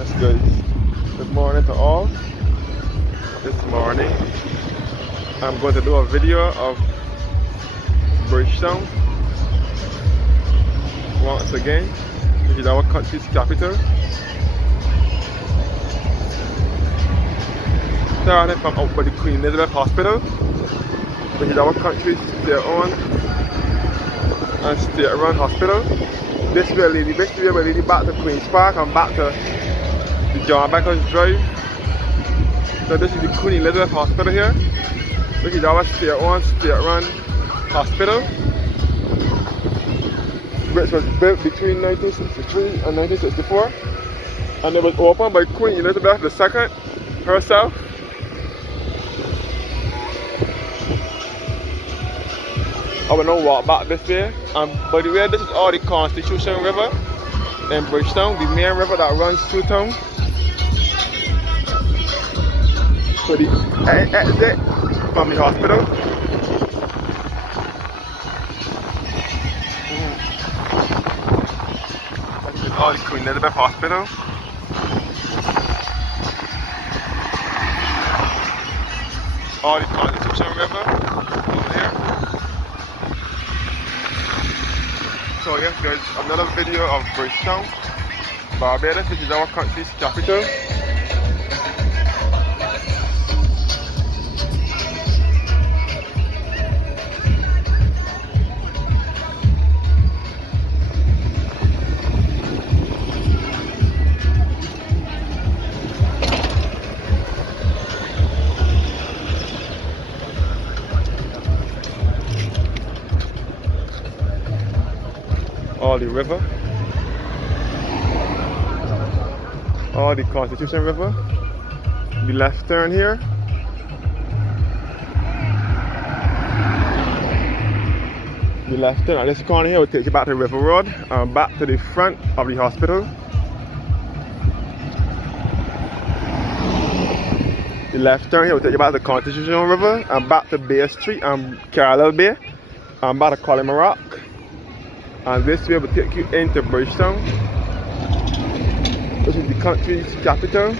That's good. Good morning to all. This morning, I'm going to do a video of Bridgetown once again, which is our country's capital. Starting from out by the Queen Elizabeth Hospital, which is our country's state-owned and state-run hospital. This way will lead you back to Queen's Park and back to the John Backus Drive. So this is the Queen Elizabeth Hospital here, which is our state-owned, state-run hospital, which was built between 1963 and 1964, and it was opened by Queen Elizabeth II herself. I will now walk back this way, and by the way, this is all the Constitution River in Bridgetown, the main river that runs through town. So the exit from the hospital. This is all the Queen Elizabeth Hospital. All the Constitution River over here. So yes guys, another video of Bridgetown Barbados, which is our country's capital. All the river, all the Constitution River, the left turn here, the left turn at this corner here will take you back to River Road and back to the front of the hospital. The left turn here will take you back to the Constitution River and back to Bay Street and Carlisle Bay and back to Collimer. And this way will take you into Bridgetown, which is the country's capital.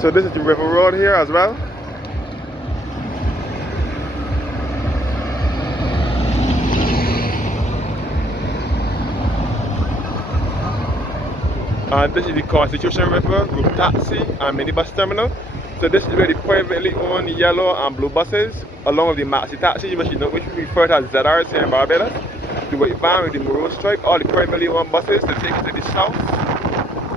So this is the River Road here as well. And this is the Constitution River group taxi and minibus terminal. So this is where the privately owned yellow and blue buses, along with the maxi taxis, which we refer to as ZRs here in Barbados, the white van with the maroon stripe, all the privately owned buses to take you to the south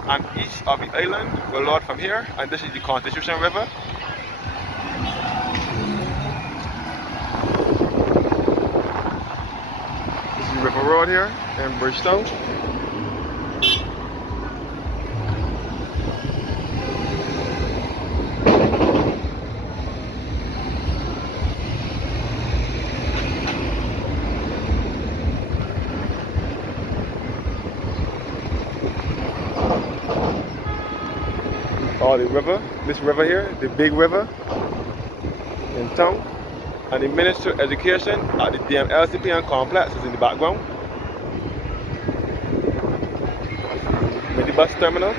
and east of the island will load from here. And this is the Constitution River. This is River Road here in Bridgetown. All the river, this river here, the big river in town, and the Ministry of Education at the DMLCP and complex is in the background. Minibus terminal.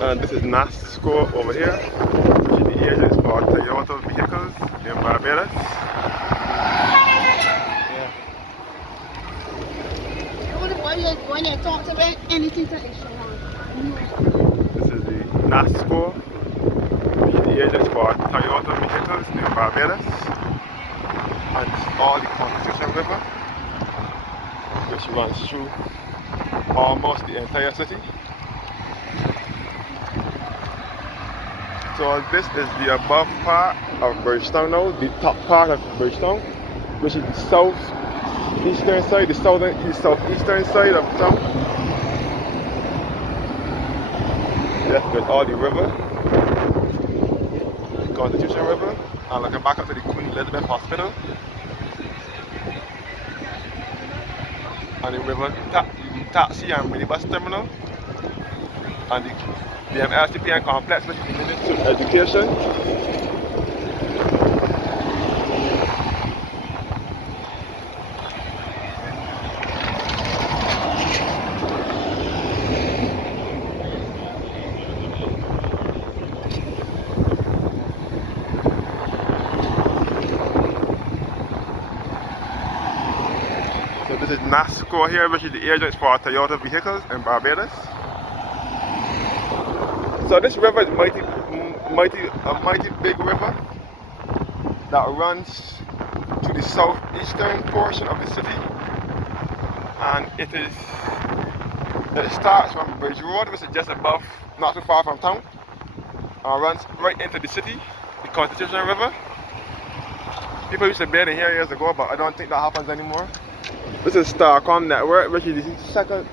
And this is NASCO over here, which is the agents for Toyota vehicles in Barbados. When you talk about anything to issue This is the NASCO, which is the agents for Toyota vehicles in Barbados. And all the Constitution River, which runs through almost the entire city. So this is the above part of Bridgetown now, the top part of Bridgetown, which is the southeastern side, the southeastern side of town. That's with all the river, the Constitution River, and looking back up to the Queen Elizabeth Hospital. and the river taxi and minibus terminal, and the LCPN complex, which is the Ministry of Education. So this is NASCO here, which is the agents for Toyota vehicles in Barbados. So this river is a mighty big river that runs to the southeastern portion of the city, and it starts from Bridge Road, which is just above, not too far from town, and runs right into the city, the Constitution River. People used to bathe in here years ago, but I don't think that happens anymore. This is Starcom Network, which is the second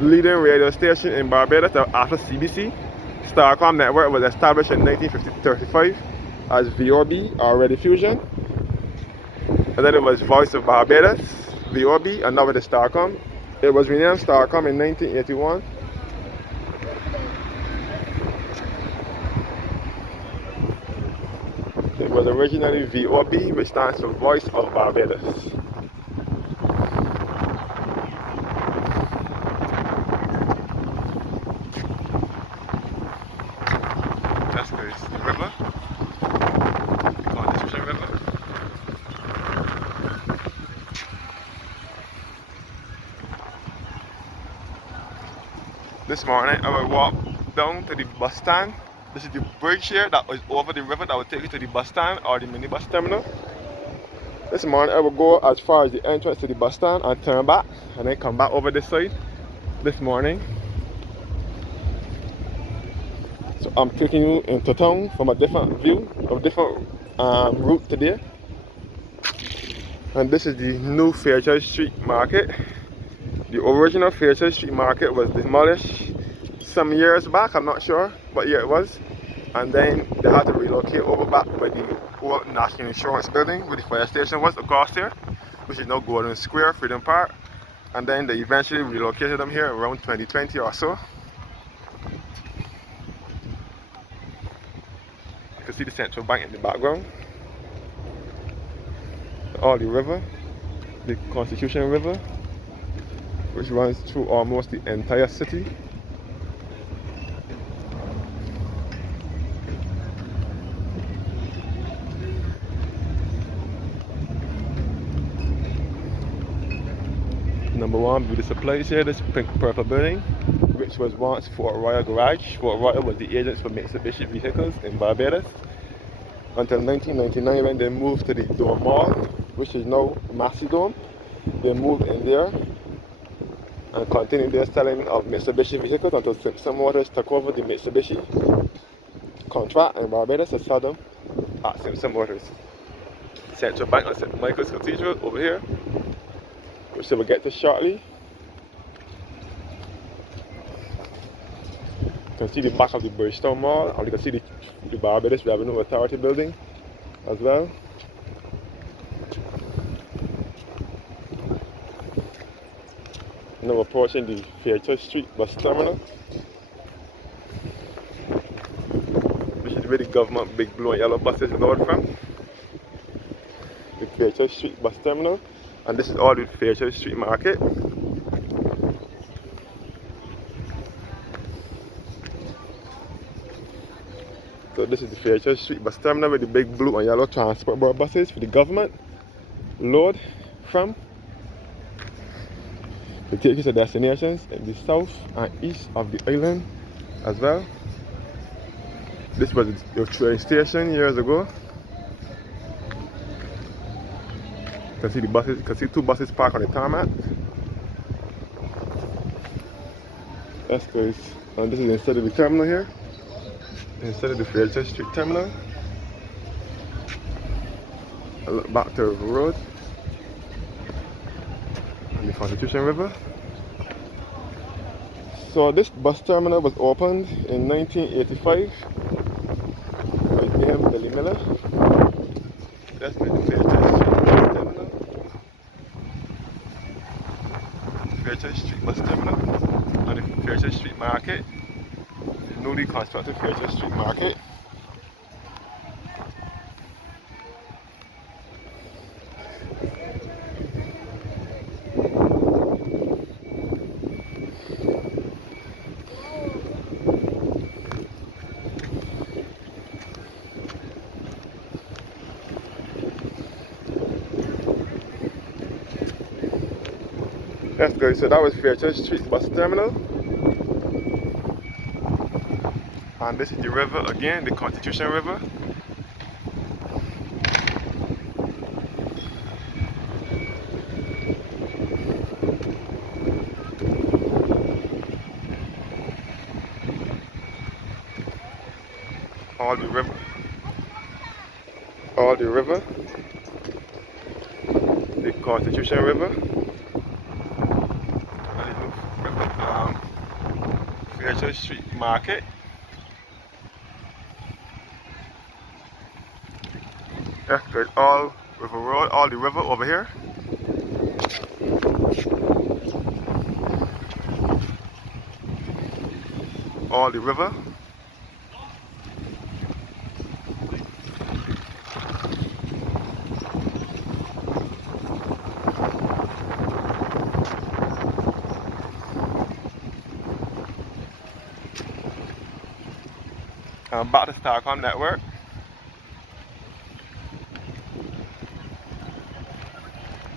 leading radio station in Barbados after CBC. Starcom Network was established in 1935 as VOB, or Radio Fusion, and then it was Voice of Barbados, VOB, and now it is Starcom. It was renamed Starcom in 1981. It was originally VOB, which stands for Voice of Barbados. That's the river, the Constitution River. This morning I will walk down to the bus stand. This is the bridge here that is over the river that will take you to the bus stand or the minibus terminal. This morning I will go as far as the entrance to the bus stand and turn back, and then come back over this side this morning. So I'm taking you into town from a different view, of different route today. And this is the new Fairchild Street Market. The original Fairchild Street Market was demolished some years back, I'm not sure, but yeah, it was. And then they had to relocate over back by the old National Insurance building where the fire station was across here, which is now Golden Square, Freedom Park. And then they eventually relocated them here around 2020 or so. You can see the Central Bank in the background. All the river, the Constitution River, which runs through almost the entire city. Number one, beauty supplies here, this pink purple building, which was once Fort Royal Garage. Fort Royal was the agents for Mitsubishi vehicles in Barbados until 1999, when they moved to the Dome Mall, which is now Massey Dome. They moved in there and continued their selling of Mitsubishi vehicles until Simpson Motors took over the Mitsubishi contract in Barbados to sell them at Simpson Motors. Central Bank and St. Michael's Cathedral over here, which we will get to shortly. You can see the back of the Bridgetown Mall, and you can see the Barbados Revenue Authority building as well. Now approaching the Fairchild Street bus terminal, which is where the government big blue and yellow buses load from. The Fairchild Street bus terminal, and this is all the Fairchild Street Market. So this is the Fairchild Street bus terminal where the big blue and yellow transport board buses for the government load from to take you to destinations in the south and east of the island as well. This was the train station years ago. You can see the buses, you can see two buses parked on the tarmac. That's good. And this is instead of the terminal here, instead of the Fairchild Street terminal. I look back to the road and the Constitution River. So this bus terminal was opened in 1985 by Graham Billy Miller. That's the Fairchild Street terminal. Fairchurch Street bus terminal and the Fairchurch Street Market, the newly constructed Fairchurch Street Market. That's good. So that was Fairchurch Street bus terminal. And this is the river again, the Constitution River. All the river, the Constitution River, and the Bridgetown Street Market. Yeah, there's all river road, all the river over here. All the river. Back to Starcom Network.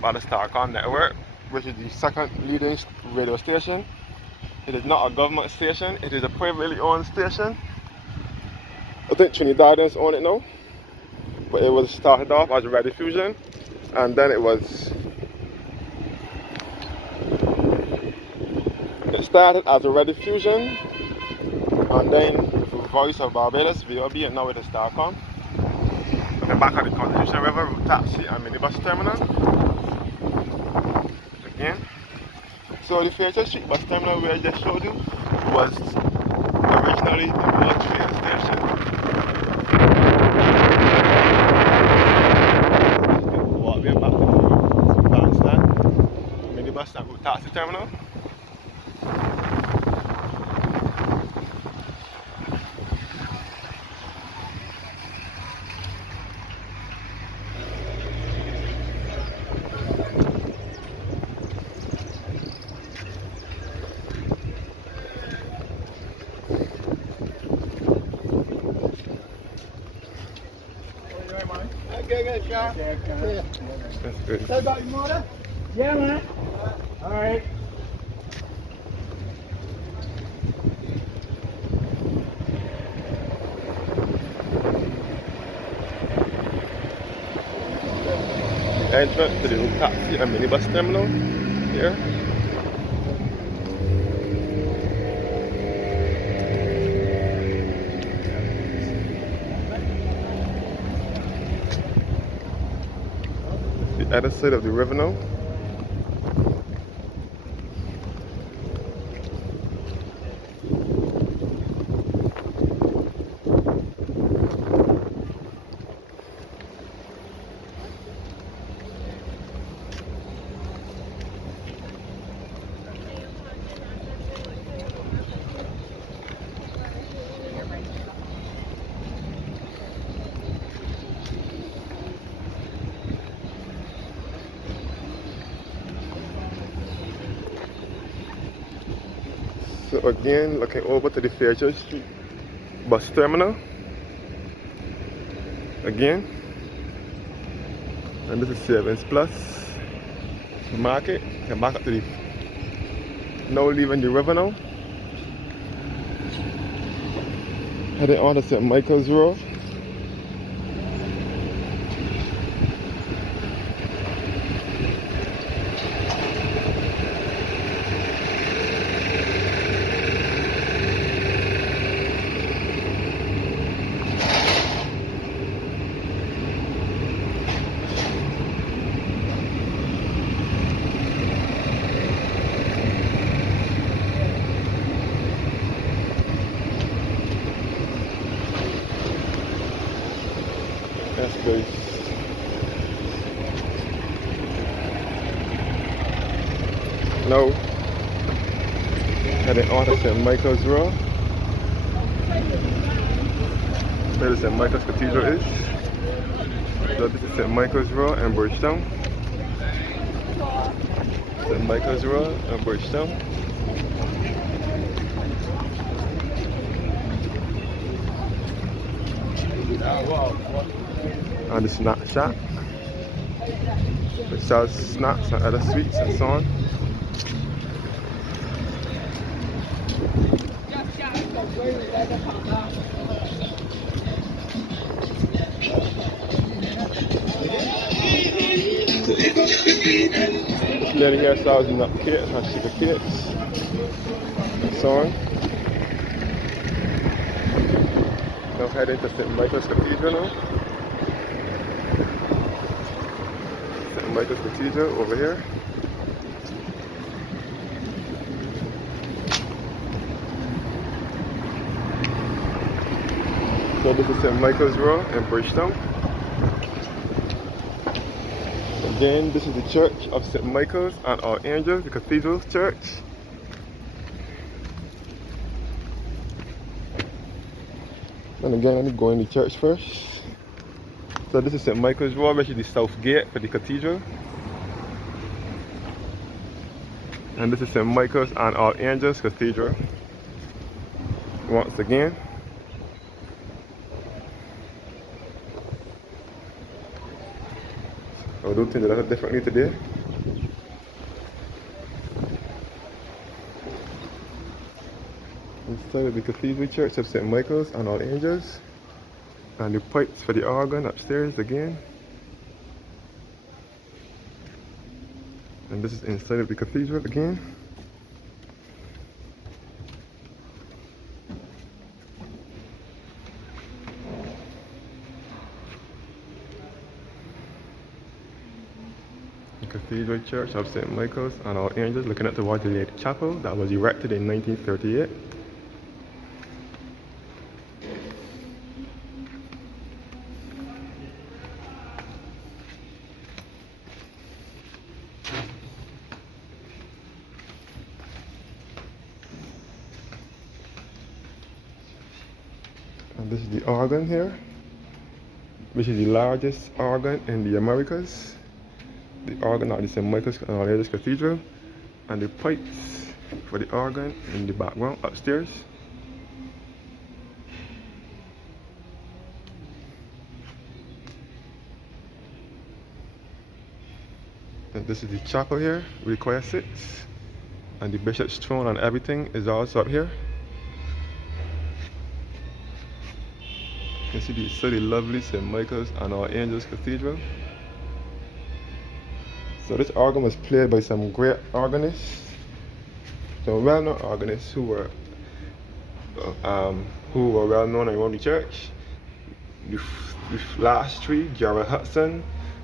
Back to Starcom Network, which is the second leading radio station. It is not a government station, it is a privately owned station. I think Trinidadians own it now, but it was started off as a radio fusion, and then it started as a radio fusion, and then Voice of Barbados, VOB, and now it is Starcom. Okay, back at the Constitution River taxi and minibus terminal. Again. So the Fairchurch Street bus terminal where I just showed you was originally the World Train Station. Walk way back to the bandstand, minibus and taxi terminal. Good, Sean. Yeah. That's good. Tell about your motor? Yeah, man. All right. Entrance to the taxi and minibus terminal here. The other side of the river now. So again, looking over to the Fairchurch Street bus terminal. Again. And this is Savings Plus Market. Come back up to the, now leaving the river now. Heading on to St. Michael's Road. That's good. No. Heading on to St. Michael's Road, where the St. Michael's Cathedral is. So this is St. Michael's Road in Bridgetown. St. Michael's Road in Bridgetown. And the snack shop, which sells snacks and other sweets and so on. This lady here sells nut cakes and sugar cakes and so on. Now heading to St. Michael's Cathedral now. St. Michael's Cathedral over here. So this is St. Michael's Road in Bridgetown. Again, this is the Church of St. Michael's and All Angels, the Cathedral Church. And again, let me go in the church first. So this is St. Michael's Road, which is the south gate for the cathedral. And this is St. Michael's and All Angels Cathedral. Once again. I do things a little differently today. Inside of the Cathedral Church of St. Michael's and All Angels. And the pipes for the organ upstairs again. And this is inside of the cathedral again. The Cathedral Church of St. Michael's and All Angels, looking at the Water Lady Chapel that was erected in 1938. And this is the organ here, which is the largest organ in the Americas. The organ at the St. Michael's and All Angels Cathedral, and the pipes for the organ in the background upstairs. And this is the chapel here where the choir sits, and the bishop's throne and everything is also up here. You can see the lovely St. Michael's and All Angels Cathedral. So this organ was played by some great organists, some well-known organists who were well known around the church. The last three: Gerald Hudson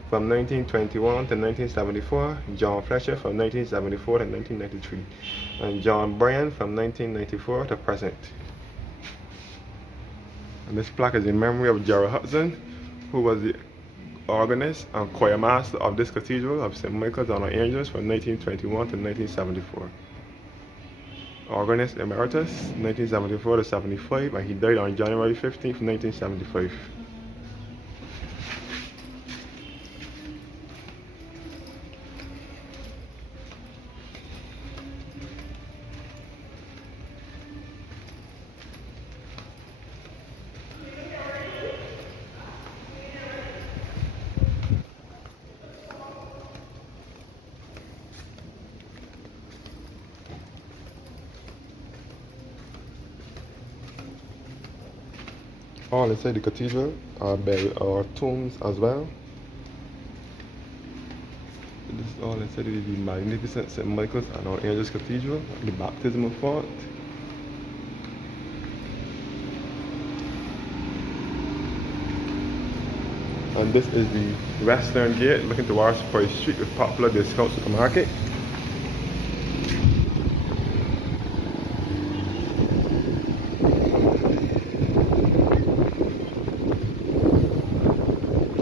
from 1921 to 1974, John Fletcher from 1974 to 1993, and John Bryan from 1994 to present. And this plaque is in memory of Gerald Hudson, who was the organist and choir master of this cathedral of St. Michael's and All Angels from 1921 to 1974. Organist emeritus, 1974 to 75, and he died on January 15th, 1975. All inside the cathedral are tombs as well. This is all inside of the magnificent St. Michael's and All Angels Cathedral, the baptismal font. And this is the western gate looking towards Price Street with Popular Discount Supermarket.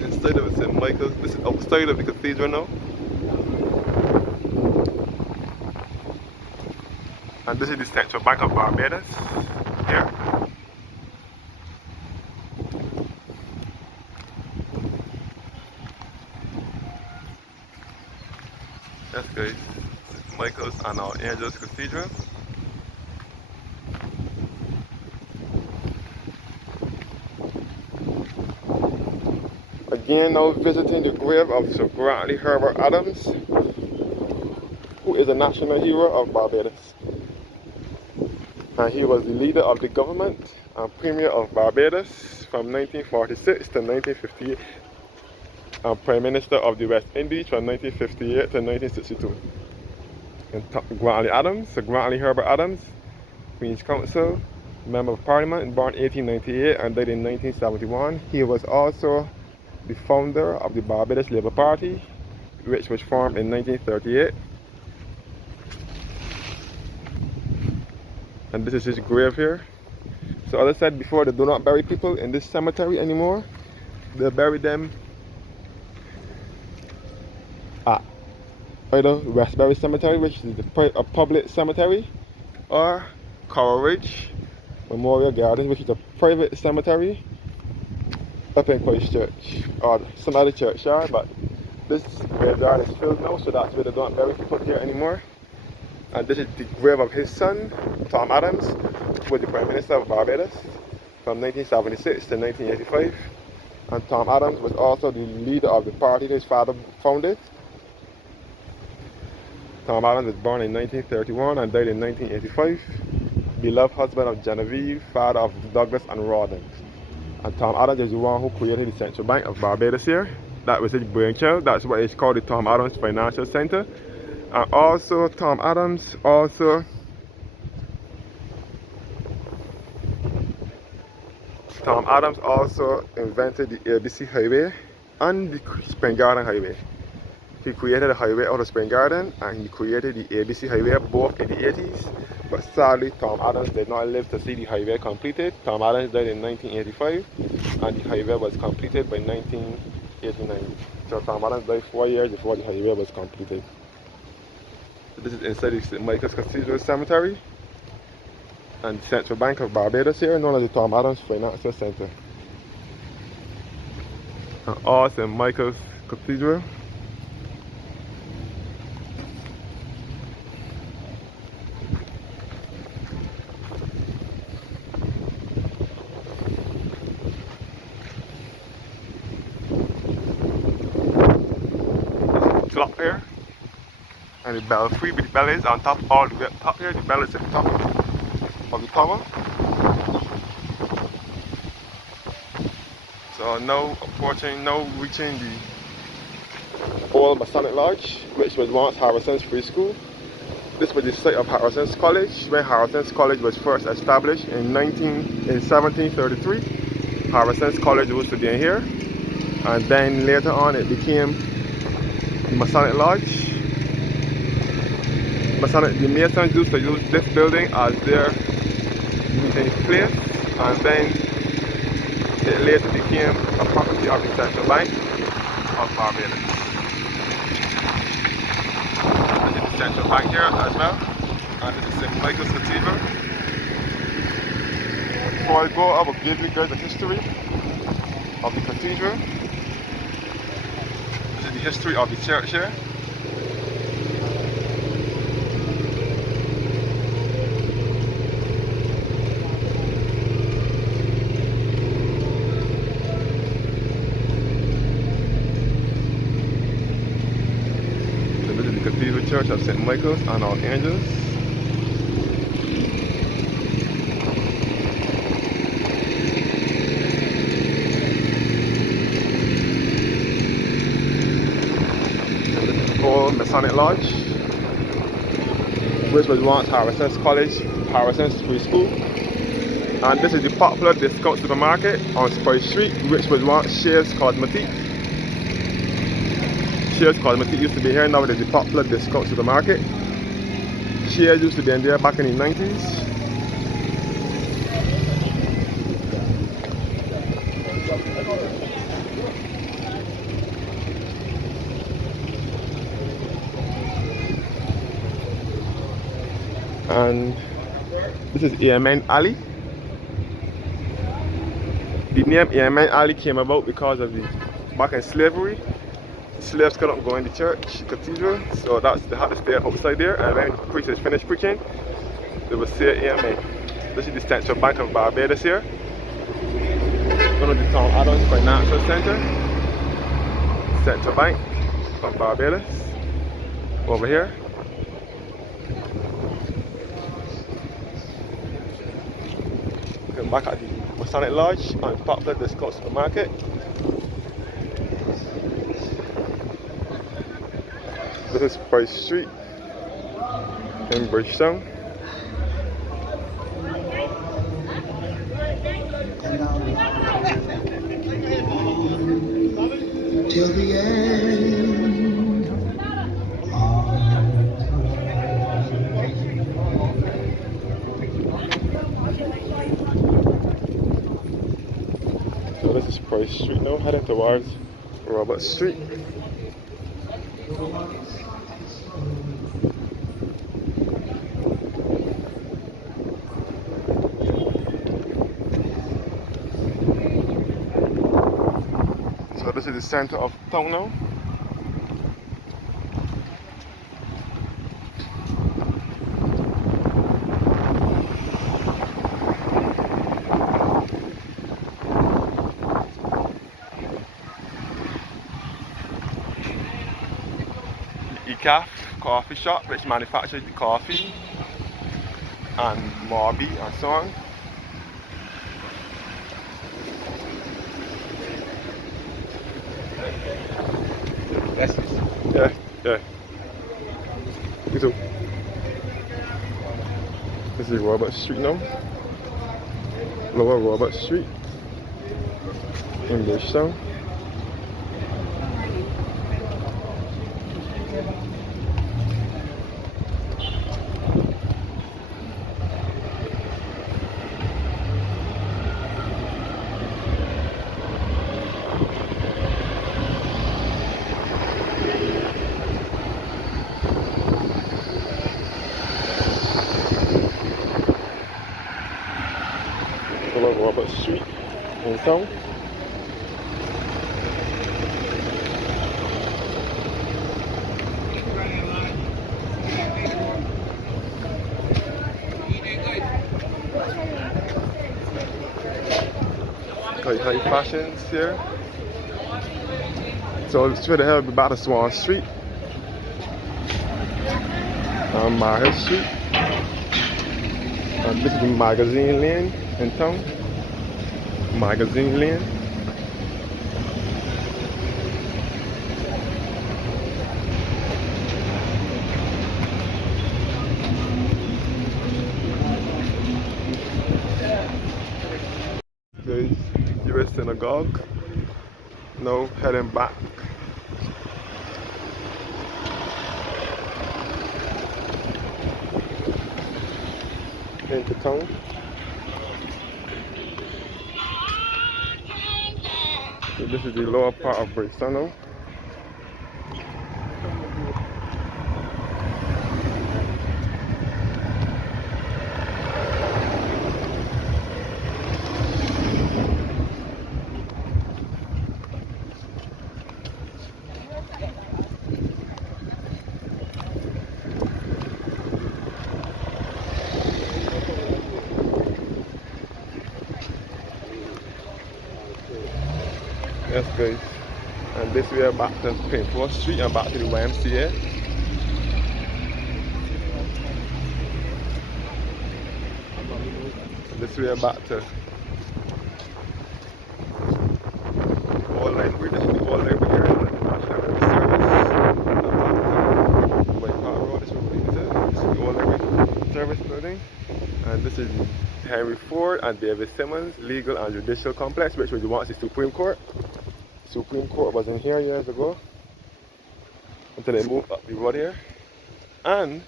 Inside of St. Michael's, this is outside of the cathedral now. And this is the Central Bank of Barbados here. Yes guys, St. Michael's and All Angels Cathedral. Again, now visiting the grave of Sir Grantley Herbert Adams, who is a national hero of Barbados. And he was the leader of the government and Premier of Barbados from 1946 to 1958, and Prime Minister of the West Indies from 1958 to 1962. And Grantley Adams, Sir Grantley Herbert Adams, Queen's Counsel, Member of Parliament, born 1898 and died in 1971. He was also the founder of the Barbados Labour Party, which was formed in 1938. And this is his grave here. So as I said before, they do not bury people in this cemetery anymore. They bury them at either Westbury Cemetery, which is a public cemetery, or Coral Ridge Memorial Gardens, which is a private cemetery up in Christchurch, or some other churchyard, but this graveyard is filled now, so that's where they don't bury people here anymore. And this is the grave of his son, Tom Adams, who was the Prime Minister of Barbados from 1976 to 1985. And Tom Adams was also the leader of the party his father founded. Tom Adams was born in 1931 and died in 1985. Beloved husband of Genevieve, father of Douglas and Rawdon. And Tom Adams is the one who created the Central Bank of Barbados here. That was his brainchild. That's why it's called the Tom Adams Financial Center. And also Tom Adams also invented the ABC Highway and the Spring Garden Highway. He created a highway out of Spring Garden and he created the ABC Highway both in the 80s. But sadly, Tom Adams did not live to see the highway completed. Tom Adams died in 1985 and the highway was completed by 1989. So Tom Adams died 4 years before the highway was completed. So this is inside the St. Michael's Cathedral Cemetery and the Central Bank of Barbados here, known as the Tom Adams Financial Center. And all St. Michael's Cathedral. Clock here, and the belfry with the bell is on top, all the way up top here. The bell is at the top of the tower. So now reaching the old Masonic Lodge, which was once Harrison's Free School. This was the site of Harrison's College when Harrison's College was first established in 1733. Harrison's College used to be in here, and then later on it became the Masonic Lodge. The Masons used to use this building as their meeting place, and then it later became a property of the Central Bank of Barbados. This is the Central Bank here as well, and this is St. Michael's Cathedral. Before I go, I will give you guys the history of the cathedral. This is the history of the church here. Cathedral Church of St. Michael's and All Angels. Old Masonic Lodge, which was once Harrison's College, Harrison's Free School. And this is the popular discount supermarket on Spice Street, which was once Shear's Cosmetic. Shear's Cosmetic used to be here, now it is the popular discount supermarket. Shear's used to be in there back in the 90s. And this is Airman Alley. The name Airman Alley came about because of the back in slavery. Slaves couldn't go in the church cathedral, so they had to stay outside there, and when the preachers finished preaching, they would say Amen. This is the Central Bank of Barbados here. One of the Tom Adams Financial Center. Central Bank of Barbados. Over here. Looking back at the Masonic Lodge and Popular Discount Supermarket. This is Price Street in Bridgetown. Till the end. So this is Price Street now, heading towards Robert Street. So this is the center of town now. ECAF coffee shop, which manufactures the coffee and Morby and so on. Yeah. You too. This is Robert Street now. Lower Robert Street in Bridgetown. Robert Street in town. Got high fashions here. So straight ahead will be back to Swan Street. Market Street. And this is the Magazine Lane in town. Magazine Lane. The US Synagogue. Now heading back. Into town. So this is the lower part of Bridgetown now. Yes guys, and this way back to Paintball Street and back to the YMCA. This way back to Old Library, this is the Old Library here in the National Service. White Park Road, this is the Old Library Service building. And this is Henry Ford and David Simmons Legal and Judicial Complex, which was once the Supreme Court. Supreme Court was in here years ago until they moved up the road here. And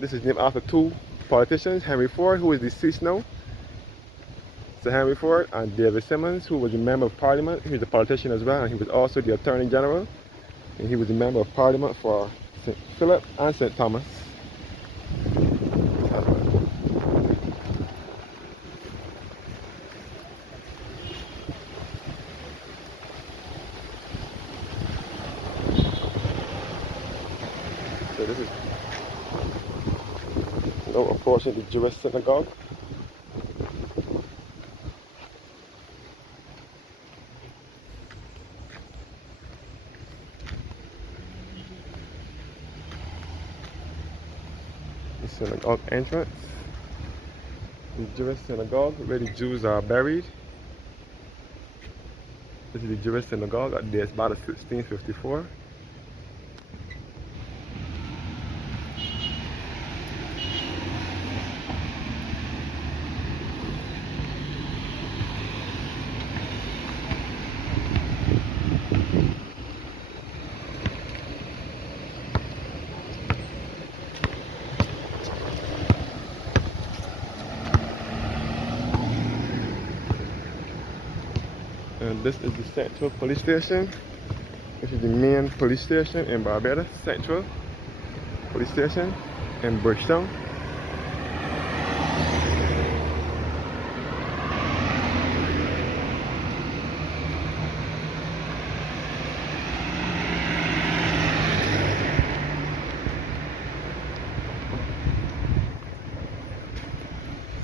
this is named after two politicians, Henry Ford, who is deceased now. So Henry Ford and David Simmons, who was a member of Parliament. He was a politician as well, and he was also the Attorney General. And he was a member of Parliament for St. Philip and St. Thomas. So this is now approaching the Jewish synagogue. The synagogue entrance. The Jewish synagogue where the Jews are buried. This is the Jewish synagogue that dates back to 1654. And this is the Central Police Station. This is the main police station in Barbados. Central Police Station in Bridgetown.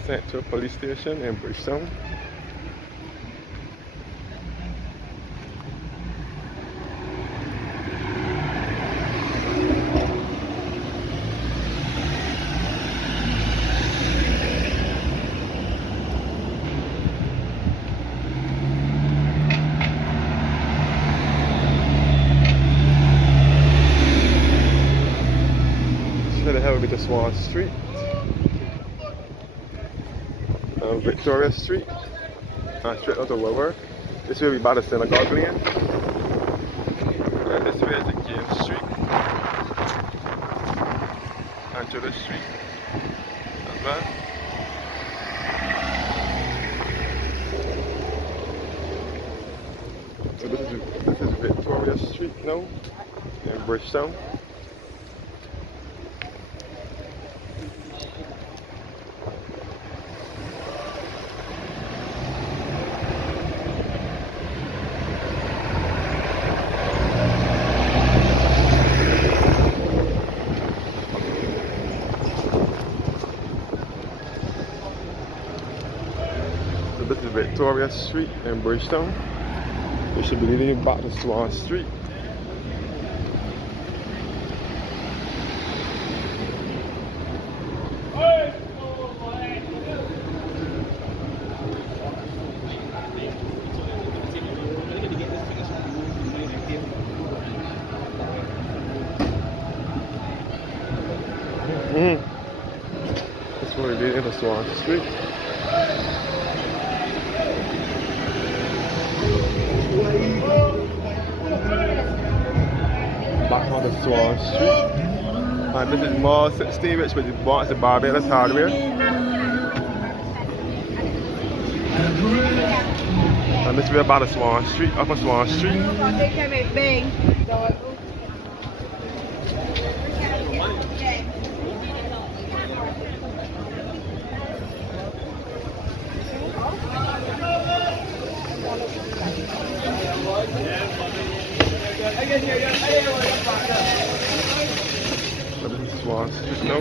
Central Police Station in Bridgetown. Straight ahead will be the Swan Street. Victoria Street. Straight out to Woodward. This will be by the synagogue lane. And this way is the James Street. And to the street as well. So this is Victoria Street now in Bridgetown. So this is Victoria Street in Bridgetown. We should be leading back to Swan Street. That's where we're leading to Swan Street. Back on the Swan Street. And this is Mall 16, which belongs to Barbados Hardware. And this is about the Swan Street, up on Swan Street. So this is Swan Street now.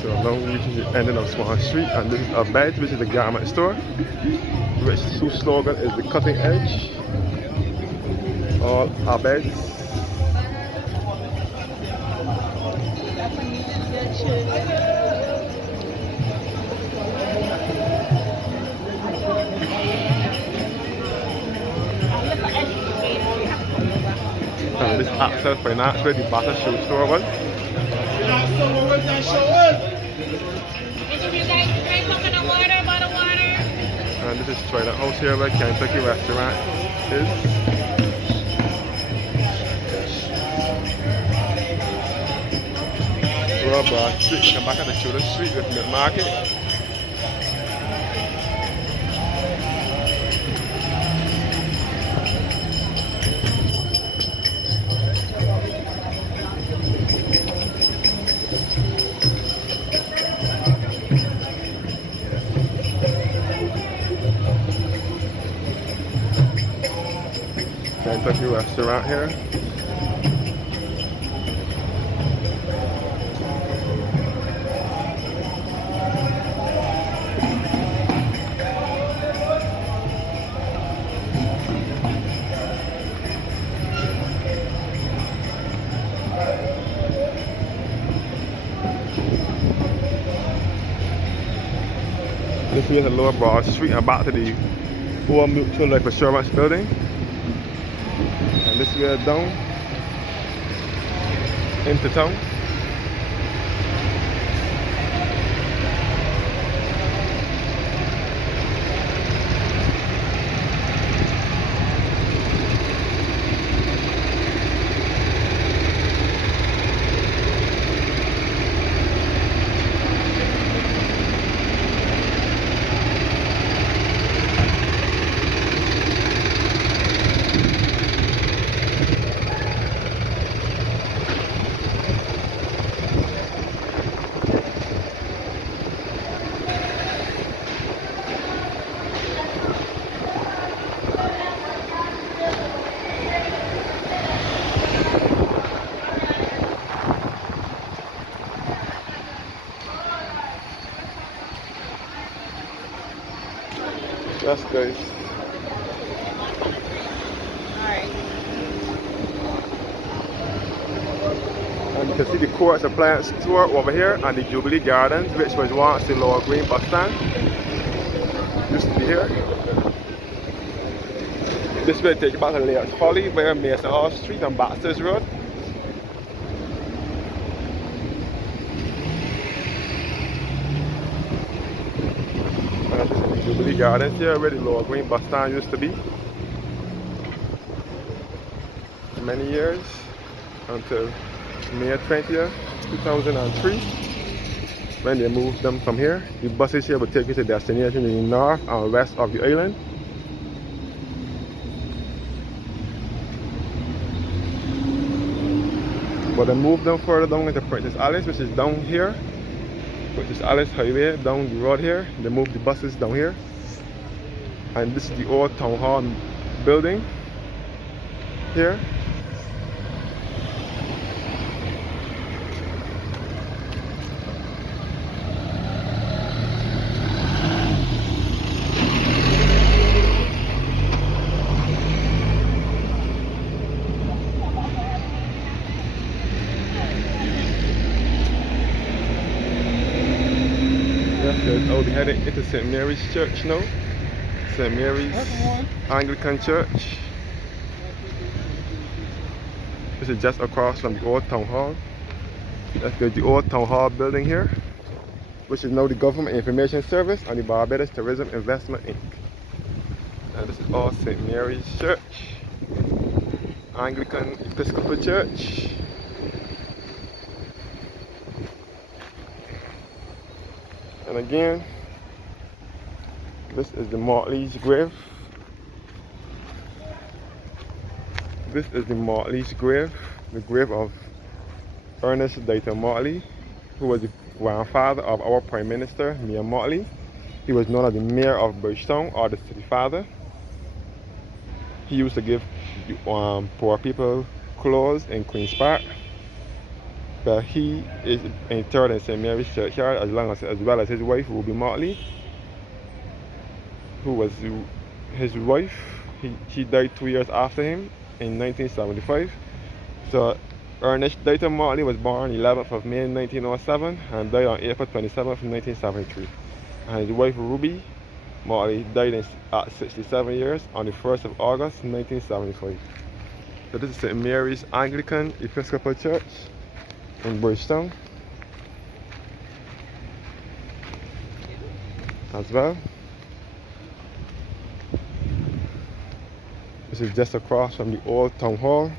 So now we reach the ending of Swan Street, and this is a bed, which is the garment store, which whose slogan is the cutting edge. All our beds. And this Access Finance, where the Batter Shoe store was. And this is Toilet House here where Kentucky restaurant is. Broad Street, looking back at the Tudor Street with Milk Market. Kentucky restaurant here. This is a lower Broad Street and back to the Old Mutual Life Assurance building. And this way down into town. That's nice. Alright. And you can see the Quartz Appliance store over here and the Jubilee Gardens, which was once the Lower Green bus stand. Used to be here. This will take you back to Layers Folly via Mason Hall Street and Baxter's Road. And this is the Jubilee Gardens here where the Lower Green bus stand used to be. For many years until May 20th, 2003, when they moved them from here. The buses here will take you to destinations in the north and west of the island. But they moved them further down into Princess Alice, which is down here. Princess Alice Highway, down the road here. They moved the buses down here. And this is the old town hall building here. I'll be heading into St. Mary's Church now. St. Mary's Anglican Church. This is just across from the old town hall. That's the old town hall building here, which is now the Government Information Service and the Barbados Tourism Investment Inc. And this is all St. Mary's Church, Anglican Episcopal Church. And again, this is the Motley's grave. This is the Motley's grave, the grave of Ernest Dayton Motley, who was the grandfather of our Prime Minister, Mayor Motley. He was known as the Mayor of Bridgetown, or the City Father. He used to give poor people clothes in Queen's Park. But he is interred in St. Mary's Churchyard as well as his wife, Ruby Motley, who was his wife. She died 2 years after him in 1975. So Ernest Dayton Motley was born 11th of May 1907 and died on April 27th, 1973. And his wife Ruby Motley died at 67 years on the 1st of August 1975. So this is St. Mary's Anglican Episcopal Church in Bridgetown as well. This is just across from the old town hall.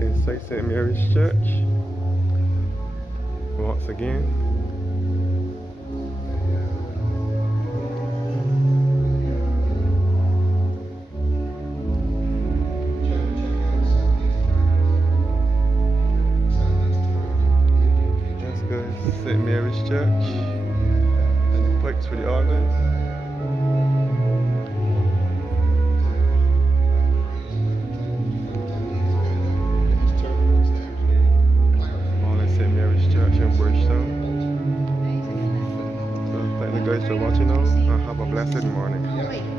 Inside St. Mary's Church once again. Church. And the pipes for the organs. All in St. Mary's Church in Bridgetown. So thank you guys for watching now and have a blessed morning.